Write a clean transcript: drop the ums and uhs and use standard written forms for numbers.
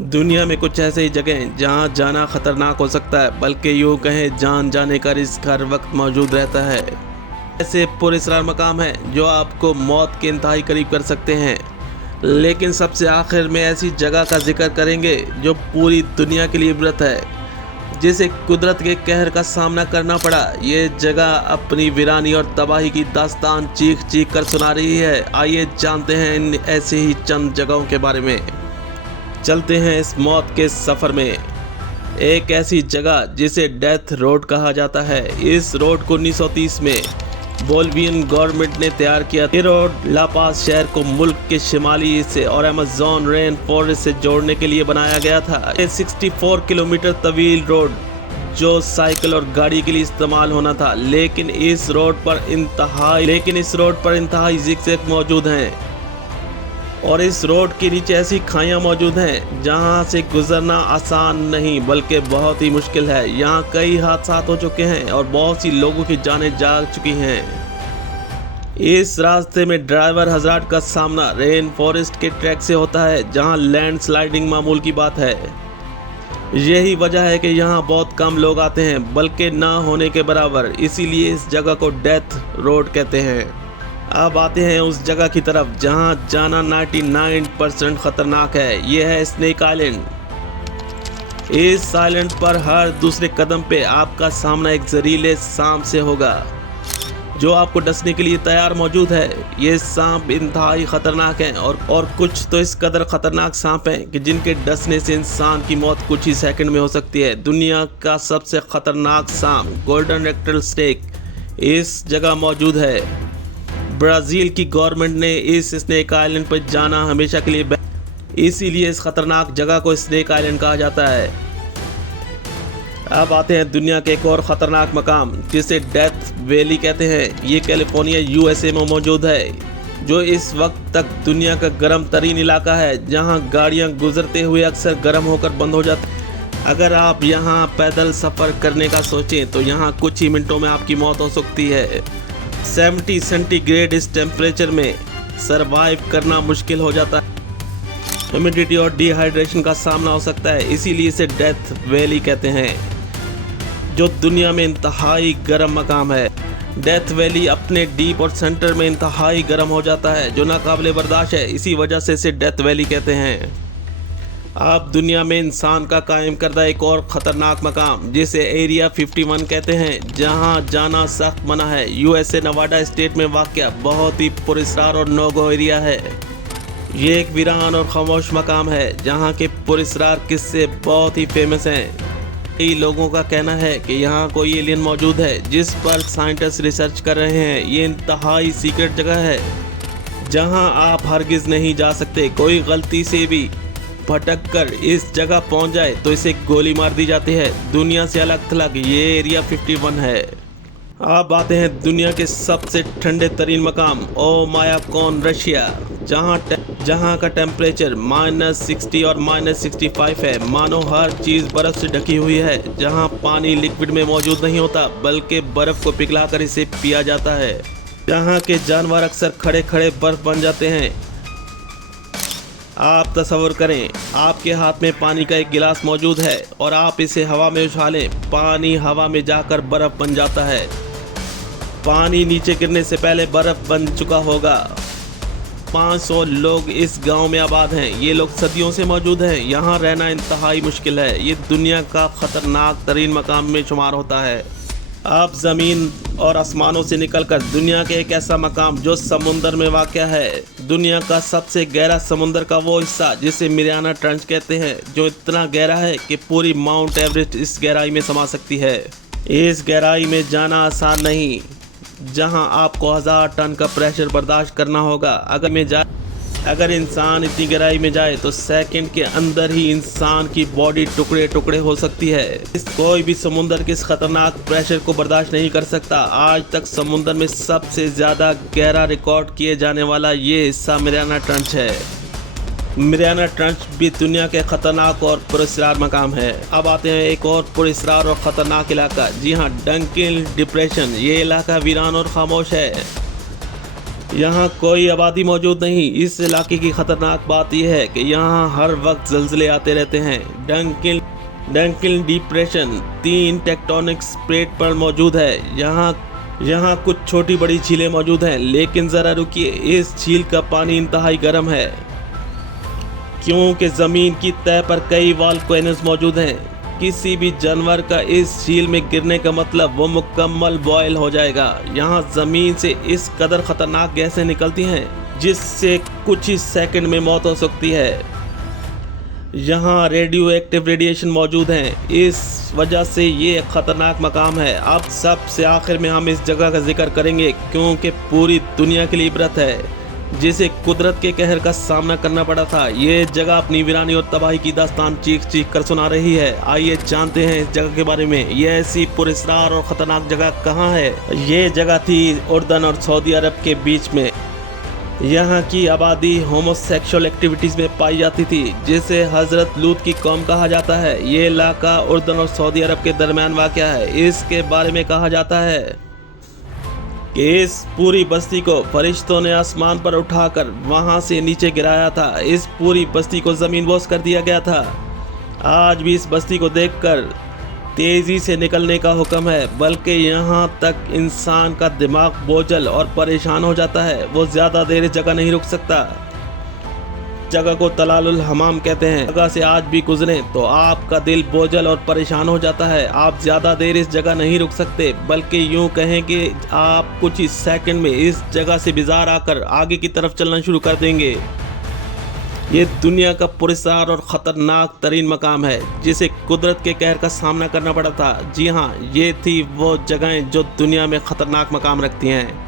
दुनिया में कुछ ऐसे ही जगह हैं जहाँ जाना खतरनाक हो सकता है, बल्कि यूँ कहें जान जाने का रिस्क हर वक्त मौजूद रहता है। ऐसे पुरस्कार मकाम हैं जो आपको मौत के इंतहाई करीब कर सकते हैं, लेकिन सबसे आखिर में ऐसी जगह का जिक्र करेंगे जो पूरी दुनिया के लिए इबरत है, जिसे कुदरत के कहर का सामना करना पड़ा। ये जगह अपनी वीरानी और तबाही की दास्तान चीख चीख कर सुना रही है। आइए जानते हैं इन ऐसे ही चंद जगहों के बारे में। चलते हैं इस मौत के सफ़र में। एक ऐसी जगह जिसे डेथ रोड कहा जाता है। इस रोड को 1930 में बोलिवियन गवर्नमेंट ने तैयार किया। ये रोड ला पास शहर को मुल्क के शिमाली हिस्से और अमेज़न रेन फॉरेस्ट से जोड़ने के लिए बनाया गया था। ये 64 किलोमीटर तवील रोड जो साइकिल और गाड़ी के लिए इस्तेमाल होना था, लेकिन इस रोड पर इंतहाई ज़िगज़ैग मौजूद हैं और इस रोड के नीचे ऐसी खाइयाँ मौजूद हैं जहां से गुजरना आसान नहीं बल्कि बहुत ही मुश्किल है। यहां कई हादसा हो चुके हैं और बहुत सी लोगों की जानें जा चुकी हैं। इस रास्ते में ड्राइवर हज़रात का सामना रेन फॉरेस्ट के ट्रैक से होता है, जहां लैंड स्लाइडिंग मामूल की बात है। यही वजह है कि यहाँ बहुत कम लोग आते हैं, बल्कि ना होने के बराबर। इसीलिए इस जगह को डेथ रोड कहते हैं। अब आते हैं उस जगह की तरफ जहां जाना 99% खतरनाक है। यह है स्नेक आइलैंड। इस आइलैंड पर हर दूसरे कदम पे आपका सामना एक जहरीले सांप से होगा जो आपको डसने के लिए तैयार मौजूद है। ये सांप इंतहाई खतरनाक हैं और कुछ तो इस कदर खतरनाक सांप हैं कि जिनके डसने से इंसान की मौत कुछ ही सेकंड में हो सकती है। दुनिया का सबसे खतरनाक सांप गोल्डन रेक्टल स्नेक इस जगह मौजूद है। ब्राज़ील की गवर्नमेंट ने इस स्नेक आइलैंड पर जाना हमेशा के लिए इसीलिए इस खतरनाक जगह को स्नेक आइलैंड कहा जाता है। अब आते हैं दुनिया के एक और ख़तरनाक मकाम जिसे डेथ वैली कहते हैं। ये कैलिफोर्निया यूएसए में मौजूद है, जो इस वक्त तक दुनिया का गर्म तरीन इलाका है, जहां गाड़ियां गुजरते हुए अक्सर गर्म होकर बंद हो जाती हैं। अगर आप यहां पैदल सफ़र करने का सोचें तो यहां कुछ ही मिनटों में आपकी मौत हो सकती है। 70 सेंटीग्रेड इस टेम्परेचर में सरवाइव करना मुश्किल हो जाता है। ह्यूमिडिटी और डिहाइड्रेशन का सामना हो सकता है, इसीलिए इसे डेथ वैली कहते हैं, जो दुनिया में इंतहाई गर्म मकाम है। डेथ वैली अपने डीप और सेंटर में इंतहाई गर्म हो जाता है, जो नाकाबिले बर्दाश्त है। इसी वजह से इसे डेथ वैली कहते हैं। आप दुनिया में इंसान का कायम करदा एक और ख़तरनाक मकाम जिसे एरिया 51 कहते हैं, जहां जाना सख्त मना है। यूएसए नवाडा स्टेट में वाक़या बहुत ही पुरस्कार और नो-गो एरिया है। ये एक वीरान और खामोश मकाम है जहां के पुरस्कार किस्से बहुत ही फेमस हैं। कई लोगों का कहना है कि यहाँ कोई एलियन मौजूद है जिस पर साइंटिस्ट रिसर्च कर रहे हैं। ये इंतहाई सीक्रेट जगह है जहाँ आप हरगिज़ नहीं जा सकते। कोई गलती से भी भटक कर इस जगह पहुंच जाए तो इसे गोली मार दी जाती है। दुनिया से अलग थलग ये एरिया 51 है। अब आते हैं दुनिया के सबसे ठंडे तरीन मकाम ओमायाकोन रशिया, जहां का टेम्परेचर -60 और -65 है। मानो हर चीज़ बर्फ़ से ढकी हुई है, जहां पानी लिक्विड में मौजूद नहीं होता बल्कि बर्फ़ को पिघलाकर इसे पिया जाता है। जहां के जानवर अक्सर खड़े खड़े बर्फ़ बन जाते हैं। आप तसव्वुर करें, आपके हाथ में पानी का एक गिलास मौजूद है और आप इसे हवा में उछालें, पानी हवा में जाकर बर्फ़ बन जाता है। पानी नीचे गिरने से पहले बर्फ़ बन चुका होगा। 500 लोग इस गांव में आबाद हैं। ये लोग सदियों से मौजूद हैं। यहाँ रहना इंतहाई मुश्किल है। ये दुनिया का ख़तरनाक तरीन मकाम में शुमार होता है। अब ज़मीन और आसमानों से निकलकर दुनिया के एक ऐसा मकाम जो समुंदर में वाक़या है। दुनिया का सबसे गहरा समुंदर का वो हिस्सा जिसे मरियाना ट्रेंच कहते हैं, जो इतना गहरा है कि पूरी माउंट एवरेस्ट इस गहराई में समा सकती है। इस गहराई में जाना आसान नहीं, जहां आपको 1000 टन का प्रेशर बर्दाश्त करना होगा। अगर इंसान इतनी गहराई में जाए तो सेकंड के अंदर ही इंसान की बॉडी टुकड़े टुकड़े हो सकती है। कोई भी समुंदर के इस खतरनाक प्रेशर को बर्दाश्त नहीं कर सकता। आज तक समुंदर में सबसे ज़्यादा गहरा रिकॉर्ड किए जाने वाला ये हिस्सा मरियाना ट्रेंच है। मरियाना ट्रेंच भी दुनिया के खतरनाक और पुरस्कार मकाम है। अब आते हैं एक और पुरस्कार और ख़तरनाक इलाका। जी हाँ, डंकिन डिप्रेशन। ये इलाका वीरान और खामोश है। यहाँ कोई आबादी मौजूद नहीं। इस इलाके की खतरनाक बात यह है कि यहाँ हर वक्त ज़लज़ले आते रहते हैं। डंकिल डिप्रेशन 3 टेक्टोनिक प्लेट पर मौजूद है। यहाँ कुछ छोटी बड़ी झीलें मौजूद हैं, लेकिन ज़रा रुकिए, इस झील का पानी इंतहाई गर्म है क्योंकि ज़मीन की तह पर कई वोल्केनोज़ मौजूद हैं। किसी भी जानवर का इस झील में गिरने का मतलब वो मुकम्मल बॉयल हो जाएगा। यहाँ ज़मीन से इस कदर ख़तरनाक गैसें निकलती हैं जिससे कुछ ही सेकंड में मौत हो सकती है। यहाँ रेडियो एक्टिव रेडिएशन मौजूद हैं, इस वजह से ये एक ख़तरनाक मकाम है। अब सबसे आखिर में हम इस जगह का जिक्र करेंगे क्योंकि पूरी दुनिया के लिए इबरत है, जिसे कुदरत के कहर का सामना करना पड़ा था। ये जगह अपनी वीरानी और तबाही की दास्तान चीख चीख कर सुना रही है। आइए जानते हैं इस जगह के बारे में। ये ऐसी पुरस्कार और ख़तरनाक जगह कहाँ है? ये जगह थी उर्दन और सऊदी अरब के बीच में। यहाँ की आबादी होमोसेक्सुअल एक्टिविटीज़ में पाई जाती थी, जिसे हज़रत लूत की कौम कहा जाता है। ये इलाका उर्दन और सऊदी अरब के दरमियान वाक़या है। इसके बारे में कहा जाता है कि इस पूरी बस्ती को फरिश्तों ने आसमान पर उठाकर वहाँ से नीचे गिराया था। इस पूरी बस्ती को ज़मीनबोस कर दिया गया था। आज भी इस बस्ती को देखकर तेज़ी से निकलने का हुक्म है, बल्कि यहाँ तक इंसान का दिमाग बोझल और परेशान हो जाता है। वो ज़्यादा देर इस जगह नहीं रुक सकता। जगह को तलालुल हमाम कहते हैं। जगह से आज भी गुजरें तो आपका दिल बोझल और परेशान हो जाता है। आप ज़्यादा देर इस जगह नहीं रुक सकते, बल्कि यूँ कहें कि आप कुछ ही सेकंड में इस जगह से बाजार आकर आगे की तरफ चलना शुरू कर देंगे। ये दुनिया का पुरस्कार और ख़तरनाक तरीन मकाम है जिसे कुदरत के कहर का सामना करना पड़ा था। जी हाँ, ये थी वो जगहें जो दुनिया में ख़तरनाक मकाम रखती हैं।